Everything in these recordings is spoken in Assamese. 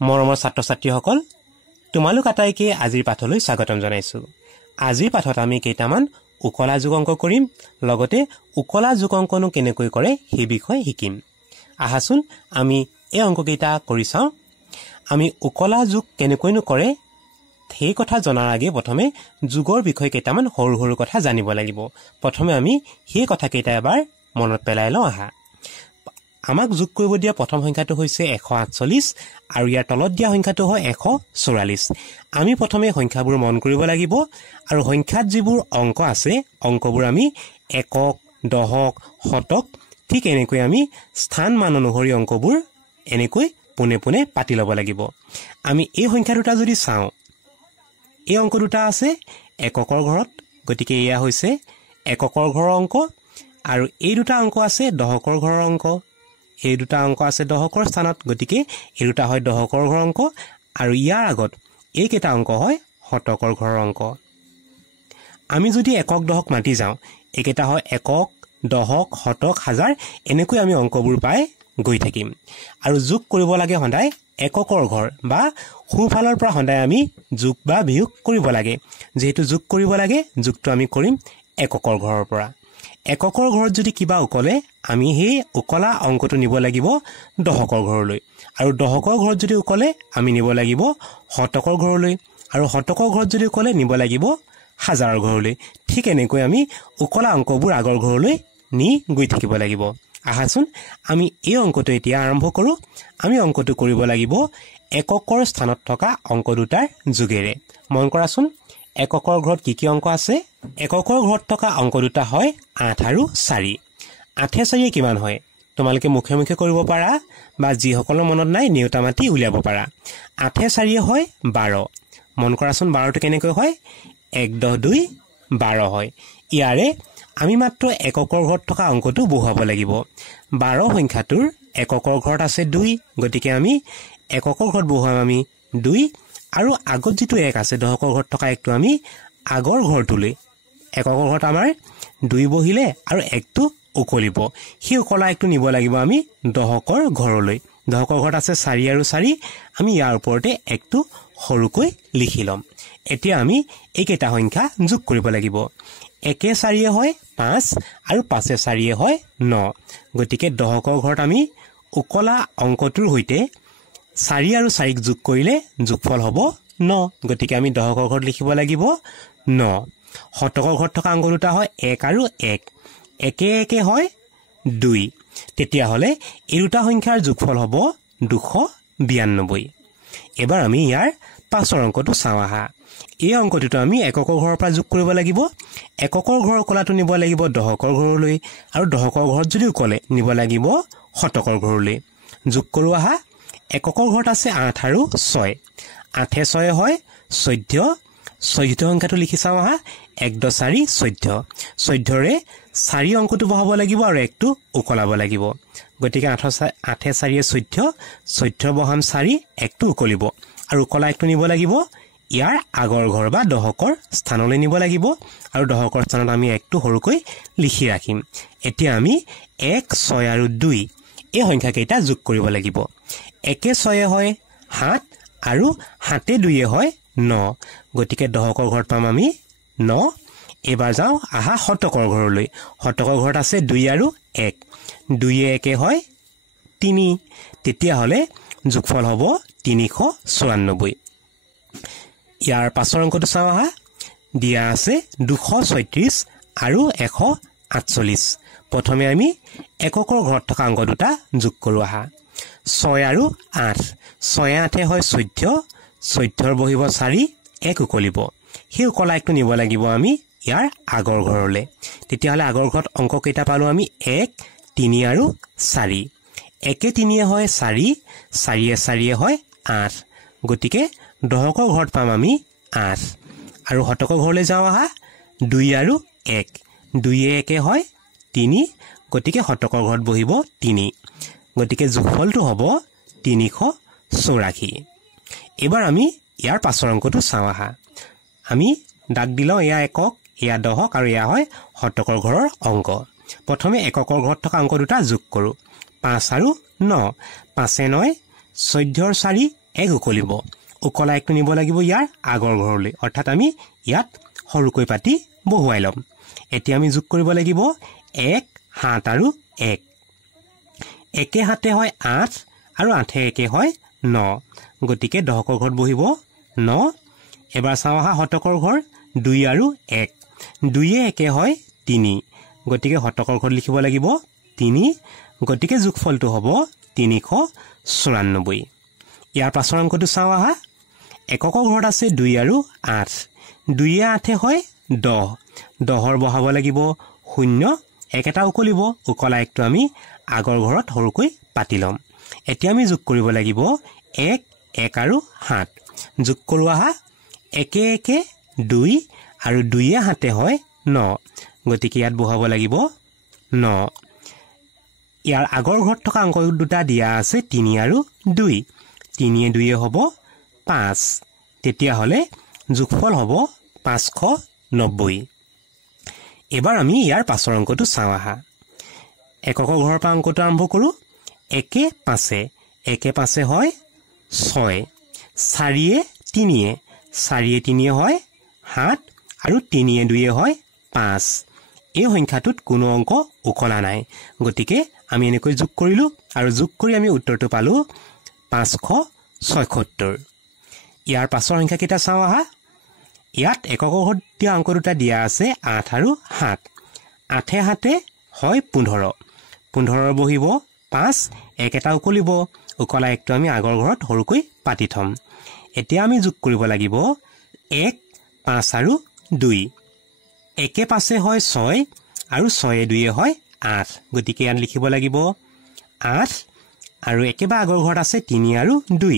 মৰমৰ ছাত্ৰ-ছাত্ৰীসকল, তোমালোক আটাইকে আজিৰ পাঠলৈ স্বাগতম জনাইছো। আজিৰ পাঠত আমি কেইটামান উকলা যোগ অংক কৰিম, লগতে উকলা যোগ অংকনো কেনেকৈ কৰে সেই বিষয়ে শিকিম। আহাচোন আমি এই অংককেইটা কৰি চাওঁ। আমি উকলা যোগ কেনেকৈনো কৰে সেই কথা জনাৰ আগে প্ৰথমে যোগৰ বিষয়ে কেইটামান সৰু সৰু কথা জানিব লাগিব। প্ৰথমে আমি সেই কথাকেইটা এবাৰ মনত পেলাই লওঁ আহা। আমাক যোগ কৰিব দিয়া প্ৰথম সংখ্যাটো হৈছে 148 আৰু ইয়াৰ তলত দিয়া সংখ্যাটো হয় 144। আমি প্ৰথমে সংখ্যাবোৰ মন কৰিব লাগিব আৰু সংখ্যাত যিবোৰ অংক আছে অংকবোৰ আমি একক, দশক, শতক ঠিক এনেকৈ আমি স্থান মান অনুসৰি অংকবোৰ এনেকৈ পোনে পোনে পাতি ল'ব লাগিব। আমি এই সংখ্যা দুটা যদি চাওঁ, এই অংক দুটা আছে এককৰ ঘৰত, গতিকে এয়া হৈছে এককৰ ঘৰৰ অংক, আৰু এই দুটা অংক আছে দশকৰ ঘৰৰ অংক। এই দুটা অংক আছে দশকৰ স্থানত, গতিকে এই দুটা হয় দশকৰ ঘৰৰ অংক, আৰু ইয়াৰ আগত এইকেইটা অংক হয় শতকৰ ঘৰৰ অংক। আমি যদি একক দশক মাতি যাওঁ, এইকেইটা হয় একক, দশক, শতক, হাজাৰ, এনেকৈ আমি অংকবোৰ পাই গৈ থাকিম। আৰু যোগ কৰিব লাগে সদায় এককৰ ঘৰ বা সোঁফালৰ পৰা সদায় আমি যোগ বা বিয়োগ কৰিব লাগে। যিহেতু যোগ কৰিব লাগে, যোগটো আমি কৰিম এককৰ ঘৰৰ পৰা। এককৰ ঘৰত যদি কিবা উকলে, আমি সেই উকলা অংকটো নিব লাগিব দশকৰ ঘৰলৈ, আৰু দশকৰ ঘৰত যদি উকলে আমি নিব লাগিব শতকৰ ঘৰলৈ, আৰু শতকৰ ঘৰত যদি উকলে নিব লাগিব হাজাৰৰ ঘৰলৈ। ঠিক এনেকৈ আমি উকলা অংকবোৰ আগৰ ঘৰলৈ নি গৈ থাকিব লাগিব। আহাচোন আমি এই অংকটো এতিয়া আৰম্ভ কৰোঁ। আমি অংকটো কৰিব লাগিব এককৰ স্থানত থকা অংক দুটাৰ যোগেৰে। মন কৰাচোন, এককৰ ঘৰত কি কি অংক আছে? এককৰ ঘৰত থকা অংক দুটা হয় 8 আৰু 4। 8 4 কিমান হয়? তোমালোকে মুখে মুখে কৰিব পাৰা বা যিসকলৰ মনত নাই নেওতা মাতি উলিয়াব পাৰা। 8 4 হয় 12। মন কৰাচোন 12টো কেনেকৈ হয়? 1 10 2 12 হয়। ইয়াৰে আমি মাত্ৰ এককৰ ঘৰত থকা অংকটো বহুৱাব লাগিব। 12 সংখ্যাটোৰ এককৰ ঘৰত আছে 2, গতিকে আমি এককৰ ঘৰত বহুৱাম আমি 2, আৰু আগত যিটো 1 আছে দশকৰ ঘৰত থকা 1টো আমি আগৰ ঘৰটোলৈ, এককৰ ঘৰত আমাৰ 2 বহিলে আৰু 1টো উকলিব, সেই উকলা 1টো নিব লাগিব আমি দশকৰ ঘৰলৈ। দশকৰ ঘৰত আছে 4 আৰু 4, আমি ইয়াৰ ওপৰতে 1টো সৰুকৈ লিখি ল'ম। এতিয়া আমি এইকেইটা সংখ্যা যোগ কৰিব লাগিব। 1 4 হয় 5 আৰু 5 4 হয় 9, গতিকে দশকৰ ঘৰত আমি উকলা অংকটোৰ সৈতে 4 আৰু 4ক যোগ কৰিলে যোগফল হ'ব 9, গতিকে আমি দশকৰ ঘৰত লিখিব লাগিব 9। শতকৰ ঘৰত থকা অংক দুটা হয় 1 আৰু 1, 1 1 হয় 2, তেতিয়াহ'লে এই দুটা সংখ্যাৰ যোগফল হ'ব 292। এবাৰ আমি ইয়াৰ পাছৰ অংকটো চাওঁ আহা। এই অংকটোতো আমি এককৰ ঘৰৰ পৰা যোগ কৰিব লাগিব। এককৰ ঘৰৰ কলাটো নিব লাগিব দশকৰ ঘৰলৈ, আৰু দশকৰ ঘৰত যদি উকলে নিব লাগিব শতকৰ ঘৰলৈ। যোগ কৰোঁ আহা। এককৰ ঘৰত আছে 8 আৰু 6। 8 6 হয় 14। 14 সংখ্যাটো লিখি চাওঁ আহা। 1 10 4 14। 14ৰে 4 অংকটো বহাব লাগিব আৰু 1টো উকলাব লাগিব, গতিকে 8 4 14, 14 বহাম 4, 1টো উকলিব, আৰু উকলা 1টো নিব লাগিব ইয়াৰ আগৰ ঘৰ বা দশকৰ স্থানলৈ নিব লাগিব, আৰু দশকৰ স্থানত আমি 1টো সৰুকৈ লিখি ৰাখিম। এতিয়া আমি 1 6 আৰু 2 এই সংখ্যাকেইটা যোগ কৰিব লাগিব। 1 6 হয় 7 আৰু 7 2 হয় 9, গতিকে দশকৰ ঘৰত পাম আমি 9। এবাৰ যাওঁ আহা শতকৰ ঘৰলৈ। শতকৰ ঘৰত আছে 2 আৰু 1, 2 1 হয় 3, তেতিয়াহ'লে যোগফল হ'ব 394। ইয়াৰ পাছৰ অংকটো চাওঁ আহা। দিয়া আছে 236 আৰু 148। প্ৰথমে আমি এককৰ ঘৰত থকা অংক দুটা যোগ কৰোঁ আহা। 6 আৰু 8। 6 8 হয় 14, 14ৰ বহিব 4, 1 উকলিব, সেই উকলা 1টো নিব লাগিব আমি ইয়াৰ আগৰ ঘৰলৈ। তেতিয়াহ'লে আগৰ ঘৰত অংক কেইটা পালোঁ আমি 1 3 আৰু 4। 1 3 হয় 4, 4 4 হয় 8, গতিকে দশকৰ ঘৰত পাম আমি 8। আৰু শতকৰ ঘৰলৈ যাওঁ আহা। 2 আৰু 1। 2 1 হয় 3, গতিকে শতকৰ ঘৰত বহিব 3, গতিকে যোগফলটো হ'ব 384। এবাৰ আমি ইয়াৰ পাছৰ অংকটো চাওঁ আহা। আমি দাগ দিলওঁ, এয়া একক, এয়া দশক, আৰু এয়া হয় শতকৰ ঘৰৰ অংক। প্ৰথমে এককৰ ঘৰত থকা অংক দুটা যোগ কৰোঁ। 5 আৰু 9। 5 9 14ৰ 4 1 উকলিব উকলা 1টো নিব লাগিব ইয়াৰ আগৰ ঘৰলৈ অৰ্থাৎ আমি ইয়াত সৰুকৈ পাতি বহুৱাই লম এতিয়া আমি যোগ কৰিব লাগিব 1 7 আৰু 1 একে হাতে হয় 8 আৰু 8 একে হয় 9 গতিকে দহকৰ ঘৰত বহিব 9 এবাৰ চাওঁ আহা শতকৰ ঘৰ 2 আৰু 1 2 একে হয় 3 গতিকে শতকৰ ঘৰত লিখিব লাগিব 3 গতিকে যোগফলটো হ'ব 394 ইয়াৰ পাছৰ অংকটো চাওঁ আহা এককৰ ঘৰত আছে 2 আৰু 8 2 8 হয় 10 10ৰ বহাব লাগিব 0 1 এটা উকলিব উকলা 1টো আমি আগৰ ঘৰত সৰুকৈ পাতি লম এতিয়া আমি যোগ কৰিব লাগিব 1 1 আৰু 7 যোগ কৰো আহা 1 1 2 আৰু 2 7 হয় 9 গতিকে ইয়াত বহাব লাগিব 9 ইয়াৰ আগৰ ঘৰত থকা অংক দুটা দিয়া আছে 3 আৰু 2 3 2 হ'ব 5 তেতিয়া হলে যোগফল হ'ব 590 এবাৰ আমি ইয়াৰ পাছৰ অংকটো চাওঁ আহা এককৰ ঘৰৰ পৰা অংকটো আৰম্ভ কৰো 1 5 1 5 হয় 6 4 3 4 3 হয় 7 আৰু 3 2 হয় 5 এই সংখ্যাটোত কোনো অংক উকলা নাই গতিকে আমি এনেকৈ যোগ কৰিলো আৰু যোগ কৰি আমি উত্তৰটো পালো 576 ইয়াৰ পাছৰ সংখ্যা কেইটা চাওঁ আহা ইয়াত একক ঘৰত দিয়া অংক দুটা দিয়া আছে 8 আৰু 7 8 7 হয় 15 15ৰ বহিব 5 1 এটা উকলিব উকলা 1টো আমি আগৰ ঘৰত সৰুকৈ পাতি থম এতিয়া আমি যোগ কৰিব লাগিব 1 5 আৰু 2 1 5 হয় 6 আৰু 6 2 হয় 8 গতিকে ইয়াত লিখিব লাগিব 8 আৰু একেবাৰে আগৰ ঘৰত আছে 3 আৰু 2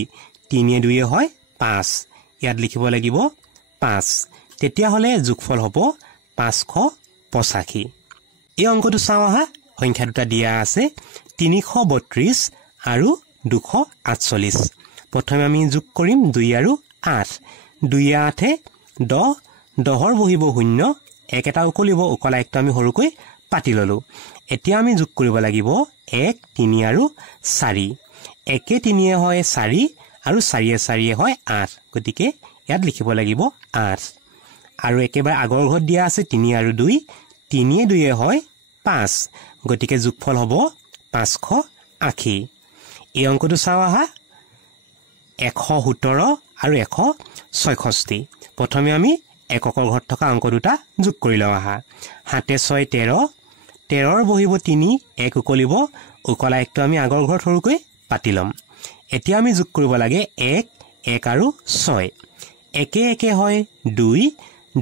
3 2 হয় 5 ইয়াত লিখিব লাগিব 5 তেতিয়া হলে যোগফল হ'ব 585 এই অংকটো চাওঁ আহা সংখ্যা দুটা দিয়া আছে 332 আৰু 248 প্ৰথমে আমি যোগ কৰিম 2 আৰু 8 2 8 10 10ৰ বহিব 0 1 এটা উকলিব উকলা 1টো আমি সৰুকৈ পাতি ললো এতিয়া আমি যোগ কৰিব লাগিব 1 3 আৰু 4 1 3 হয় 4 আৰু 4 4 হয় 8 গতিকে ইয়াত লিখিব লাগিব 8 আৰু একেবাৰে আগৰ ঘৰত দিয়া আছে 3 আৰু 2 3 2 হয় 5 গতিকে যোগফল হ'ব 580 এই অংকটো চাওঁ আহা 117 আৰু 166 প্ৰথমে আমি এককৰ ঘৰত থকা অংক দুটা যোগ কৰি লওঁ আহা 7 6 13 13ৰ বহিব 3 1 উকলিব উকলা 1টো আমি আগৰ ঘৰত সৰুকৈ পাতি লম এতিয়া আমি যোগ কৰিব লাগে 1 1 আৰু 6 1 1 হয় 2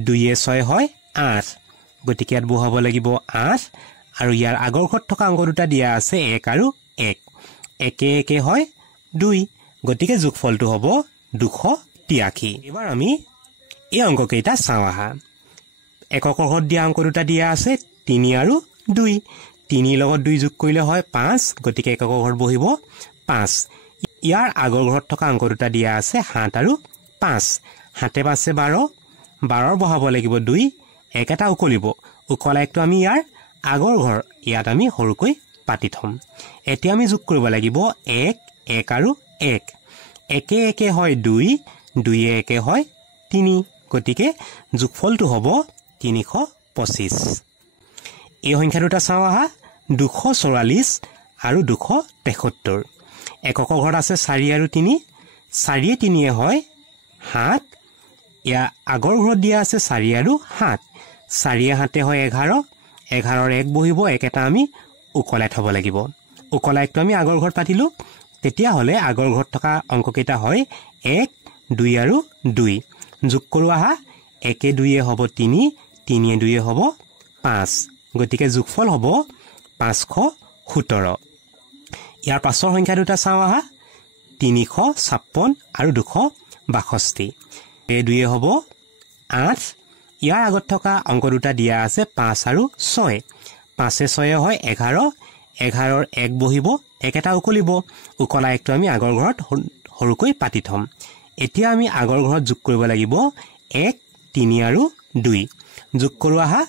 2 6 হয় 8 গতিকে ইয়াত বহাব লাগিব 8 আৰু ইয়াৰ আগৰ ঘৰত থকা অংক দুটা দিয়া আছে 1 আৰু 1 1 1 হয় 2 গতিকে যোগফলটো হ'ব 283 এবাৰ আমি এই অংক কেইটা চাওঁ আহা এককৰ ঘৰত দিয়া অংক দুটা দিয়া আছে 3 আৰু 2 3 লগত 2 যোগ কৰিলে হয় 5 গতিকে এককৰ ঘৰত বহিব 5 ইয়াৰ আগৰ ঘৰত থকা অংক দুটা দিয়া আছে 7 আৰু 5 7 5 12 12ৰ বহাব লাগিব 2 1 এটা উকলিব উকলা 1টো আমি ইয়াৰ আগৰ ঘৰ ইয়াত আমি সৰুকৈ পাতি থম এতিয়া আমি যোগ কৰিব লাগিব 1 1 আৰু 1 1 1 হয় 2 2 1 হয় 3 গতিকে যোগফলটো হ'ব 325 এই সংখ্যা দুটা চাওঁ আহা 244 আৰু 273 এককৰ ঘৰত আছে 4 আৰু 3 4 3 হয় 7 ইয়াৰ আগৰ ঘৰত দিয়া আছে 4 আৰু 7 4 7 হয় 11 11ৰ 1 বহিব 1 এটা আমি উকলাই থব লাগিব উকলা 1টো আমি আগৰ ঘৰত পাতিলো তেতিয়া হলে আগৰ ঘৰত থকা অংক কেইটা হয় 1 2 আৰু 2 যোগ কৰো আহা 1 2 হ'ব 3 3 2 হ'ব 5 গতিকে যোগফল হ'ব 517 ইয়াৰ পাছৰ সংখ্যা দুটা চাওঁ আহা 356 আৰু 262 এই 2 হ'ব 8 ইয়াৰ আগত থকা অংক দুটা দিয়া আছে 5 আৰু 6 5 6 হয় 11 11ৰ 1 বহিব 1 এটা উকলিব উকলা 1টো আমি আগৰ ঘৰত সৰুকৈ পাতি থম এতিয়া আমি আগৰ ঘৰত যোগ কৰিব লাগিব 1 3 আৰু 2 যোগ কৰো আহা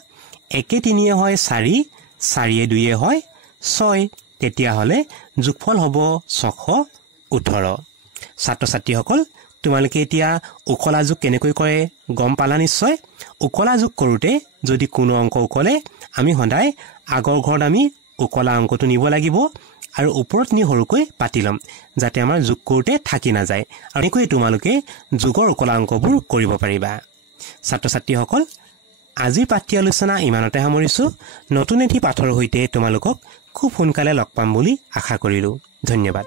1 3 হয় 4 4 2 হয় 6 তেতিয়া হলে যোগফল হ'ব 618 ছাত্ৰ ছাত্ৰীসকল তোমালোকে এতিয়া উকলা যোগ কেনেকৈ কৰে গম পালা নিশ্চয় উকলা যোগ কৰোঁতে যদি কোনো অংক উকলে আমি সদায় আগৰ ঘৰত আমি উকলা অংকটো নিব লাগিব আৰু ওপৰত নি সৰুকৈ পাতি ল'ম যাতে আমাৰ যোগ কৰোঁতে থাকি নাযায় আৰু এনেকৈ তোমালোকে যোগৰ উকলা অংকবোৰ কৰিব পাৰিবা ছাত্ৰ ছাত্ৰীসকল আজিৰ পাঠ্য আলোচনা ইমানতে সামৰিছোঁ নতুন এটি পাঠৰ সৈতে তোমালোকক খুব সোনকালে লগ পাম বুলি আশা কৰিলোঁ ধন্যবাদ